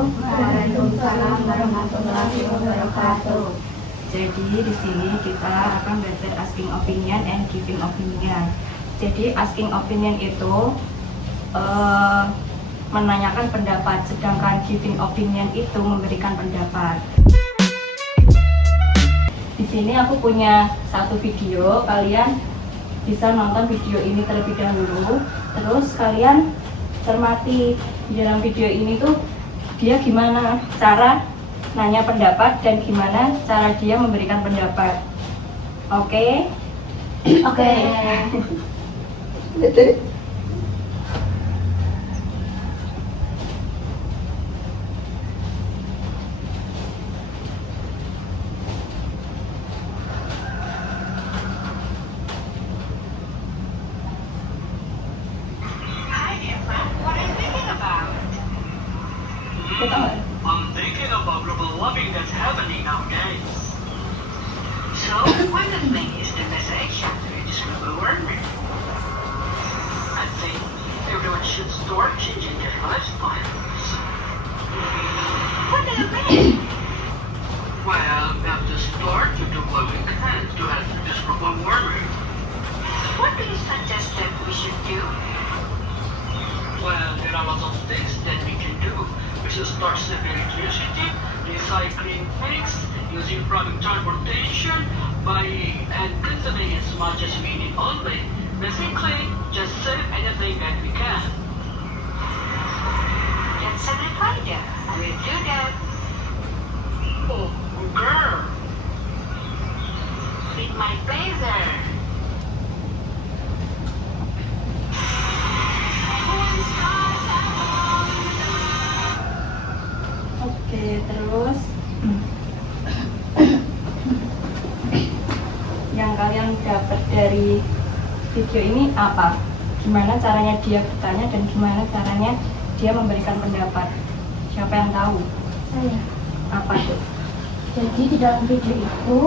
Waalaikumsalam warahmatullahi wabarakatuh. Jadi di sini kita akan belajar asking opinion and giving opinion. Jadi asking opinion itu menanyakan pendapat, sedangkan giving opinion itu memberikan pendapat. Di sini aku punya satu video, kalian bisa nonton video ini terlebih dahulu, terus kalian cermati di dalam video ini tuh dia gimana cara nanya pendapat dan gimana cara dia memberikan pendapat. Oke? Oke. I'm thinking about global warming that's happening nowadays. So, what do you think is the message after this global warming? I think everyone should start changing their lifestyles. What do you mean? Well, we have to start to do what we can to help this global warming. What do you suggest that we should do? Well, there are lots of things that we can do. We should start saving electricity, recycling things, using public transportation, buying and consuming as much as we need only. Basically, just save anything that we can. That's a good idea. I will do that. Oh, girl. With my blazer. Oke, terus yang kalian dapat dari video ini apa? Gimana caranya dia bertanya dan gimana caranya dia memberikan pendapat? Siapa yang tahu? Saya. Apa tuh? Jadi di dalam video itu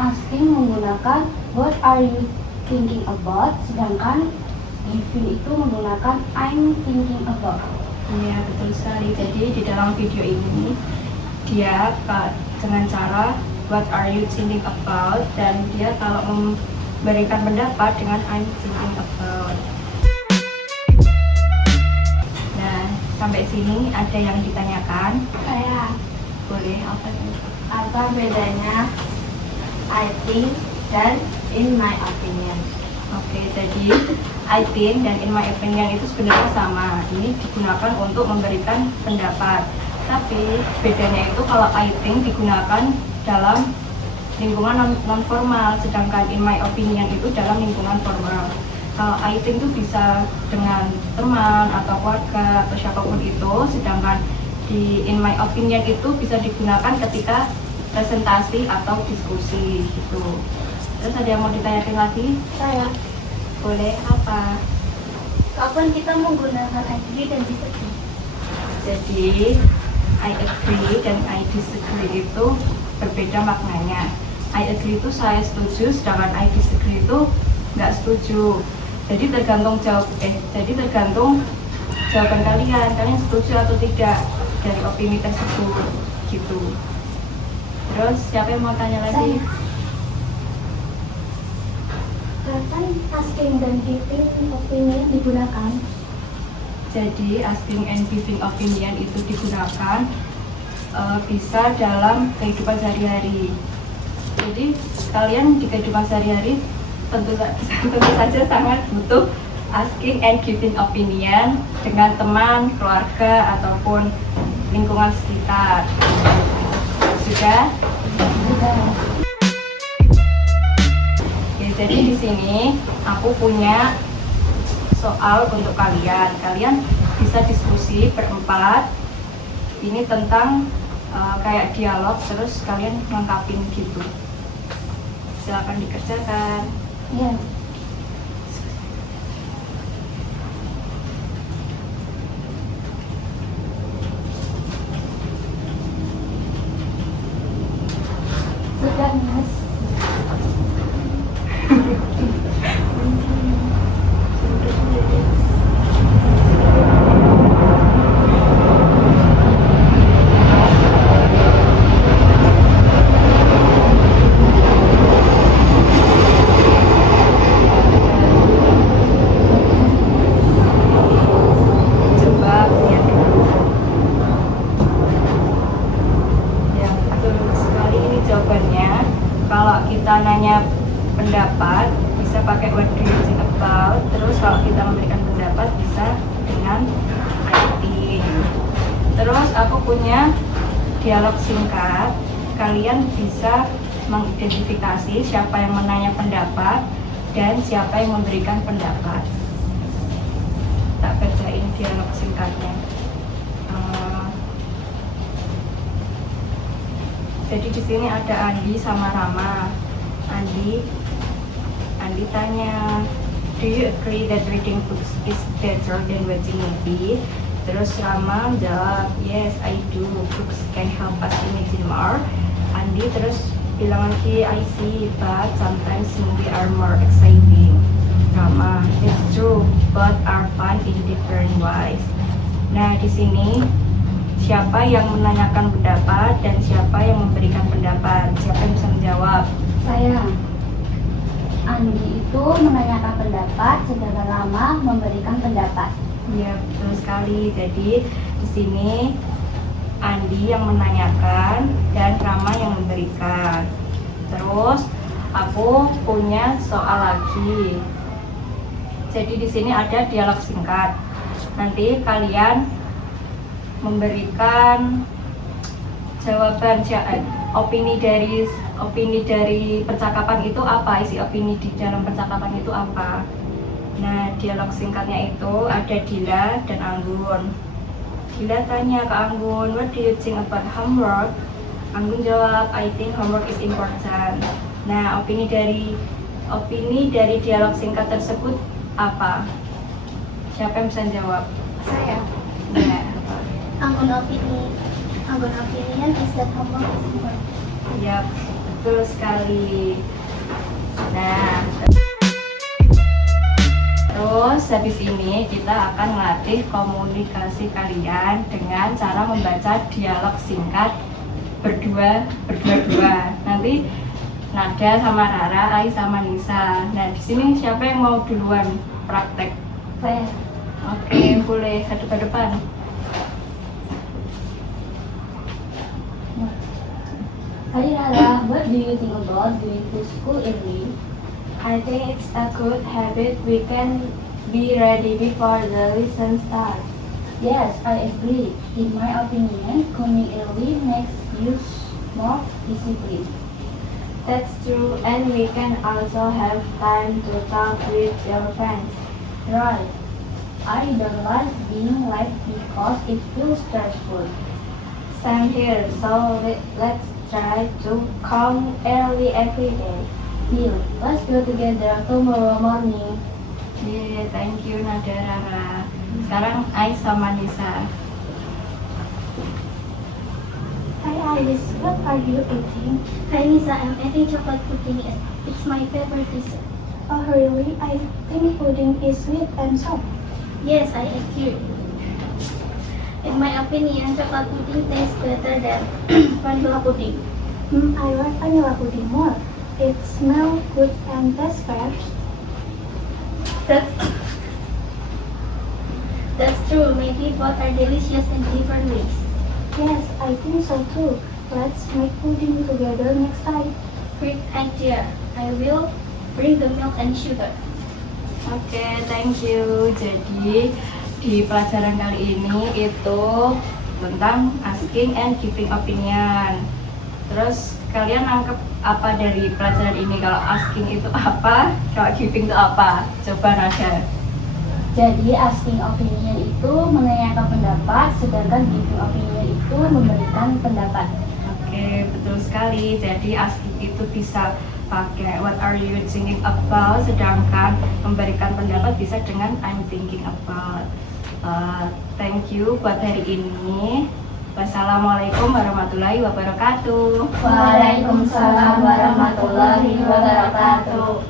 asking menggunakan what are you thinking about, sedangkan giving itu menggunakan I'm thinking about. Iya, betul sekali. Jadi di dalam video ini dia dengan cara what are you thinking about, dan dia kalau memberikan pendapat dengan I'm thinking about. Nah, sampai sini ada yang ditanyakan? Saya. Boleh, apa tuh? Apa bedanya I think dan in my opinion? Oke, jadi I think dan in my opinion itu sebenarnya sama. Ini digunakan untuk memberikan pendapat. Tapi bedanya itu kalau I think digunakan dalam lingkungan non formal, sedangkan in my opinion itu dalam lingkungan formal. Kalau I think itu bisa dengan teman atau keluarga atau siapapun itu, sedangkan di in my opinion itu bisa digunakan ketika presentasi atau diskusi gitu. Terus ada yang mau ditanyakan lagi? Saya. Boleh, apa? Kapan kita menggunakan agree dan disagree? Jadi I agree dan I disagree itu berbeda maknanya. I agree itu saya setuju, sedangkan I disagree itu nggak setuju. Jadi tergantung jawaban kalian setuju atau tidak dari opini tersebut gitu. Terus siapa yang mau tanya lagi? Kapan asking dan giving opinion digunakan? Jadi asking and giving opinion itu digunakan bisa dalam kehidupan sehari-hari. Jadi kalian di kehidupan sehari-hari tentu saja sangat butuh asking and giving opinion dengan teman, keluarga ataupun lingkungan sekitar. Sudah? Sudah. Jadi di sini aku punya soal untuk kalian. Kalian bisa diskusi berempat. Ini tentang kayak dialog, terus kalian lengkapin gitu. Silakan dikerjakan. Ya. Sudah, Mas. punya dialog singkat, kalian bisa mengidentifikasi siapa yang menanya pendapat dan siapa yang memberikan pendapat. Tak bacain dialog singkatnya. Jadi di sini ada Andi sama Rama. Andi tanya, do you agree that reading books is better than watching movie? Terus Rama jawab, yes I do, books can help us imagine more. Andi terus bilang lagi, I see, but sometimes movie are more exciting. Rama, it's true, both are fun in different ways. Nah di sini siapa yang menanyakan pendapat dan siapa yang memberikan pendapat? Siapa yang bisa menjawab? Saya. Andi itu menanyakan pendapat, sedangkan Rama memberikan pendapat. Iya, betul sekali. Jadi di sini Andi yang menanyakan dan Rama yang memberikan. Terus aku punya soal lagi. Jadi di sini ada dialog singkat. Nanti kalian memberikan jawaban opini dari percakapan itu apa, isi opini di dalam percakapan itu apa. Nah dialog singkatnya itu ada Dila dan Anggun. Dila tanya ke Anggun, what do you think about homework? Anggun jawab, I think homework is important. Nah opini dari dialog singkat tersebut apa? Siapa yang bisa jawab? Saya. Ya. Anggun opinion is that homework is important. Ya, betul sekali. Nah, terus habis ini kita akan melatih komunikasi kalian dengan cara membaca dialog singkat berdua. Nanti Nada sama Rara, Ai sama Nisa. Nah, di sini siapa yang mau duluan praktek? Saya. Oke, boleh ke depan. Hi Rara, what do you think about going to school early? I think it's a good habit. We can be ready before the lesson starts. Yes, I agree. In my opinion, coming early makes you more disciplined. That's true, and we can also have time to talk with your friends. Right. I don't like being late because it feels stressful. Same here, so let's try to come early every day. Deal. Let's go together tomorrow morning. Yeah, thank you Nada Rara. Sekarang Ai sama Nisa. Hi Iris, what are you eating? Hi Nisa, I'm eating chocolate pudding. It's my favorite dessert. Oh really? I think pudding is sweet and soft. Yes, I agree. In my opinion, chocolate pudding tastes better than vanilla pudding. I like vanilla pudding more. It smells good and tastes fresh. That's true. Maybe both are delicious in different ways. Yes, I think so too. Let's make pudding together next time. Great idea. I will bring the milk and sugar. Oke, thank you. Jadi di pelajaran kali ini itu tentang asking and giving opinion. Terus kalian nangkep apa dari pelajaran ini? Kalau asking itu apa, kalau giving itu apa? Coba Nada. Jadi asking opinion itu menanyakan pendapat, sedangkan giving opinion itu memberikan pendapat. Oke, betul sekali. Jadi asking itu bisa pakai what are you thinking about, sedangkan memberikan pendapat bisa dengan I'm thinking about. Thank you buat hari ini. Wassalamualaikum warahmatullahi wabarakatuh. Waalaikumsalam warahmatullahi wabarakatuh.